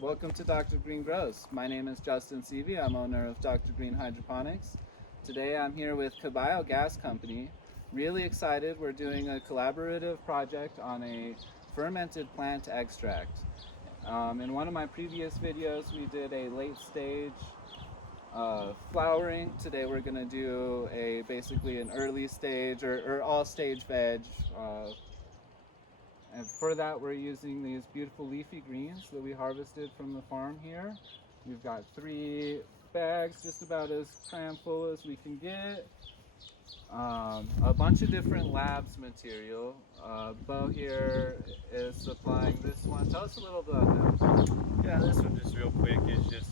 Welcome to Dr. Green Grows. My name is Justin Seavey. I'm owner of Dr. Green Hydroponics. Today I'm here with Caballo Gas Company. Really excited. We're doing a collaborative project on a fermented plant extract. In one of my previous videos we did a late stage flowering. Today we're going to do basically an early stage or all stage veg. And for that we're using these beautiful leafy greens that we harvested from the farm here. We've got 3 bags, just about as cram full as we can get. A bunch of different labs material. Bo here is supplying this one. Tell us a little bit about that. Yeah, this one just real quick is just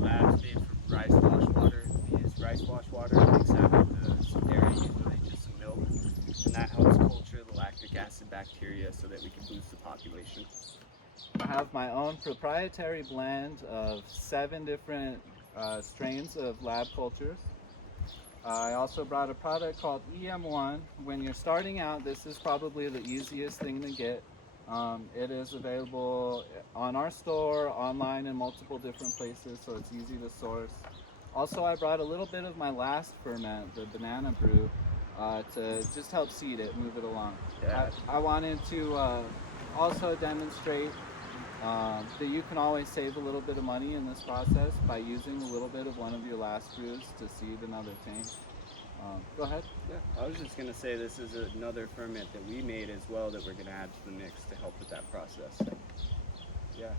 labs made from rice wash water. We use rice wash water mixed out with some dairy, usually just some milk, and that helps culture the lactic acid bacteria so that we can boost the population. I have my own proprietary blend of 7 different strains of lab cultures. I also brought a product called EM1. When you're starting out, this is probably the easiest thing to get. It is available on our store, online in multiple different places, so it's easy to source. Also, I brought a little bit of my last ferment, the banana brew, to just help seed it, move it along. Yeah. I wanted to also demonstrate that you can always save a little bit of money in this process by using a little bit of one of your last brews to seed another tank. Go ahead. Yeah, I was just going to say this is another ferment that we made as well that we're going to add to the mix to help with that process. Yeah.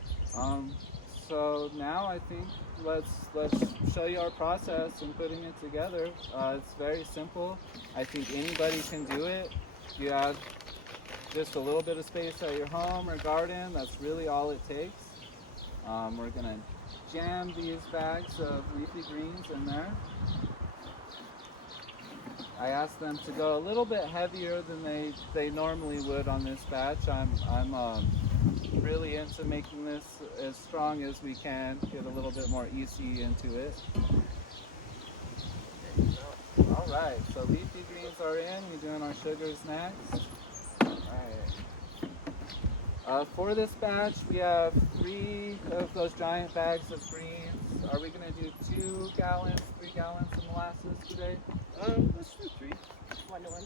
So now I think let's show you our process in putting it together. It's very simple. I think anybody can do it. You have just a little bit of space at your home or garden. That's really all it takes. We're gonna jam these bags of leafy greens in there. I asked them to go a little bit heavier than they normally would on this batch. I'm really into making this as strong as we can, get a little bit more EC into it. There you go. All right, so leafy greens are in. We're doing our sugars next. Alright. For this batch, we have 3 of those giant bags of greens. Are we going to do 2 gallons, 3 gallons of molasses today? Let's do 3. 1 to 1.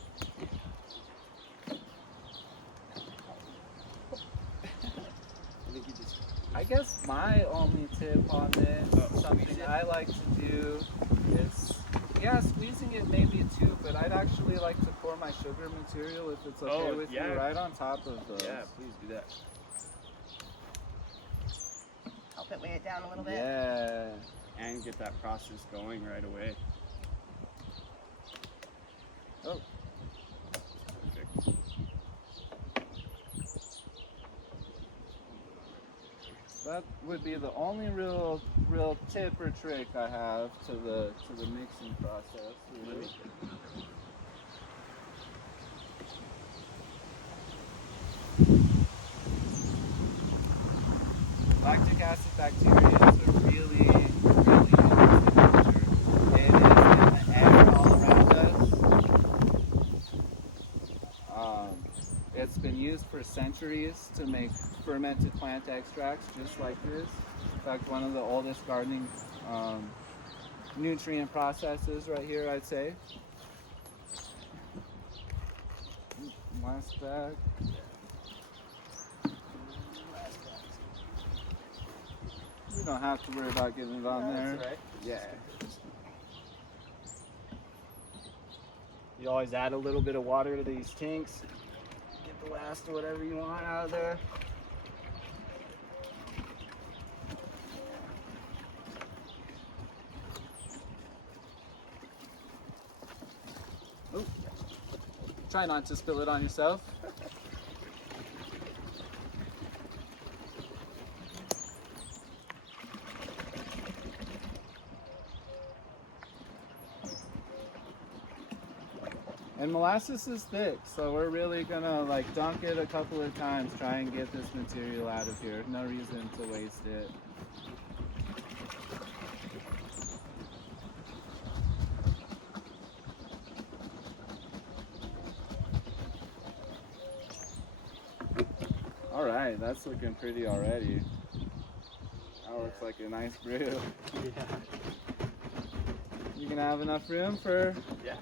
I guess my only tip on this, something I like to do is, squeezing it maybe 2, but I'd actually like to pour my sugar material, if it's okay with you, right on top of those. Yeah, please do that. Help it weigh it down a little bit. Yeah. And get that process going right away. Oh. Perfect. That would be the only real tip or trick I have to the mixing process. Really. Lactic acid bacteria is a really interesting creature. It is in the air all around us. It's been used for centuries to make fermented plant extracts just like this. In fact, one of the oldest gardening nutrient processes right here, I'd say. Last bag. We don't have to worry about getting it on there. That's right. Yeah. You always add a little bit of water to these tanks. Get the last or whatever you want out of there. Oh. Try not to spill it on yourself. And molasses is thick, so we're really gonna dunk it a couple of times, try and get this material out of here. No reason to waste it. All right, that's looking pretty already. like a nice brew. Yeah. You gonna have enough room for? Yeah.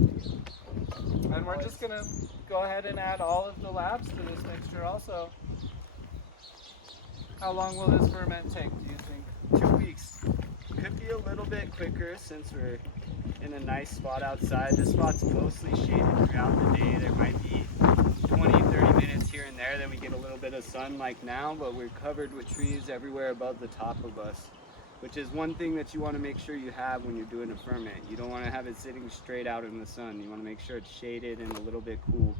And we're just gonna go ahead and add all of the labs to this mixture also. How long will this ferment take, do you think? 2 weeks. Could be a little bit quicker since we're in a nice spot outside. This spot's mostly shaded throughout the day. There might be 20, 30 minutes here and there that we get a little bit of sun like now, but we're covered with trees everywhere above the top of us, which is one thing that you want to make sure you have when you're doing a ferment. You don't want to have it sitting straight out in the sun. You want to make sure it's shaded and a little bit cool.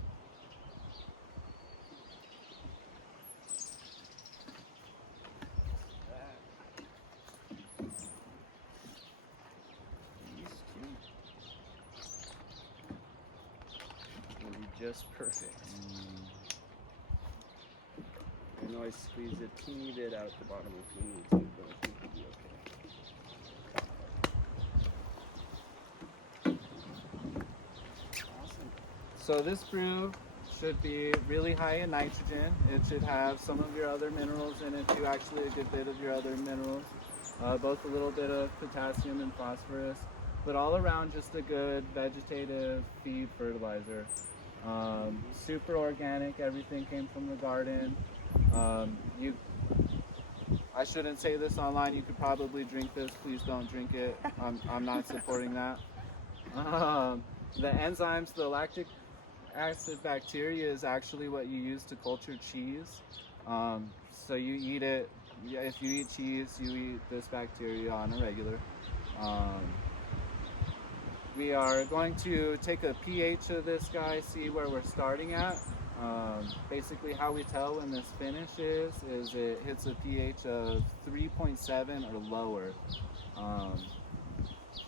Just perfect. I know I squeezed a teeny bit out the bottom if we need to, but I think we'll be okay. Awesome. So this brew should be really high in nitrogen. It should have some of your other minerals in it too, actually a good bit of your other minerals. Both a little bit of potassium and phosphorus, but all around just a good vegetative feed fertilizer. Super organic, everything came from the garden. I shouldn't say this online, you could probably drink this, please don't drink it. I'm not supporting that. The enzymes, the lactic acid bacteria is actually what you use to culture cheese. So you eat it, if you eat cheese, you eat this bacteria on a regular. We are going to take a pH of this guy, see where we're starting at. Basically how we tell when this finishes is it hits a pH of 3.7 or lower.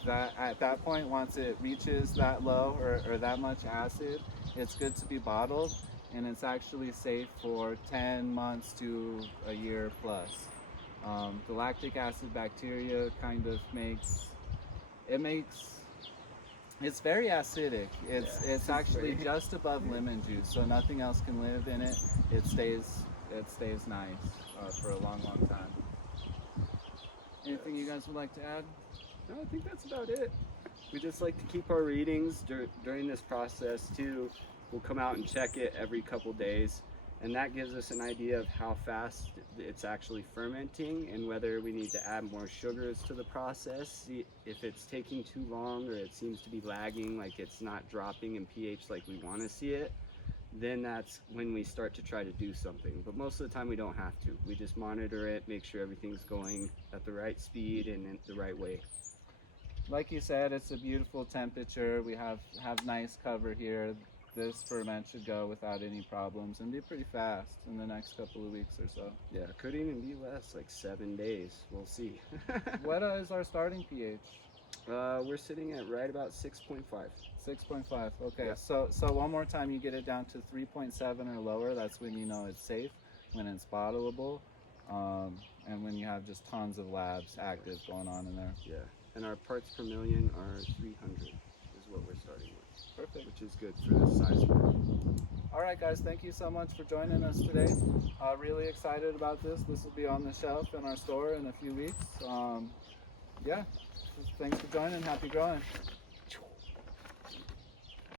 At that point, once it reaches that low or that much acid, it's good to be bottled, and it's actually safe for 10 months to a year plus. The lactic acid bacteria kind of it's very acidic. It's actually just above lemon juice, so nothing else can live in it. It stays nice for a long time. Anything you guys would like to add? No, I think that's about it. We just like to keep our readings during this process too. We'll come out and check it every couple days, and that gives us an idea of how fast it's actually fermenting and whether we need to add more sugars to the process. See if it's taking too long or it seems to be lagging, like it's not dropping in pH like we want to see it, then that's when we start to try to do something. But most of the time we don't have to. We just monitor it, make sure everything's going at the right speed and in the right way. Like you said, it's a beautiful temperature. We have nice cover here. This ferment should go without any problems and be pretty fast in the next couple of weeks or so. Yeah, could even be less, like 7 days. We'll see. What is our starting pH? We're sitting at right about 6.5. 6.5. Okay, Yeah. so one more time, you get it down to 3.7 or lower. That's when you know it's safe, when it's bottleable, and when you have just tons of labs active going on in there. Yeah, and our parts per million are 300 is what we're starting with. Perfect. Which is good for this size brew. All right, guys, thank you so much for joining us today. Really excited about this. This will be on the shelf in our store in a few weeks. Yeah, thanks for joining. Happy growing.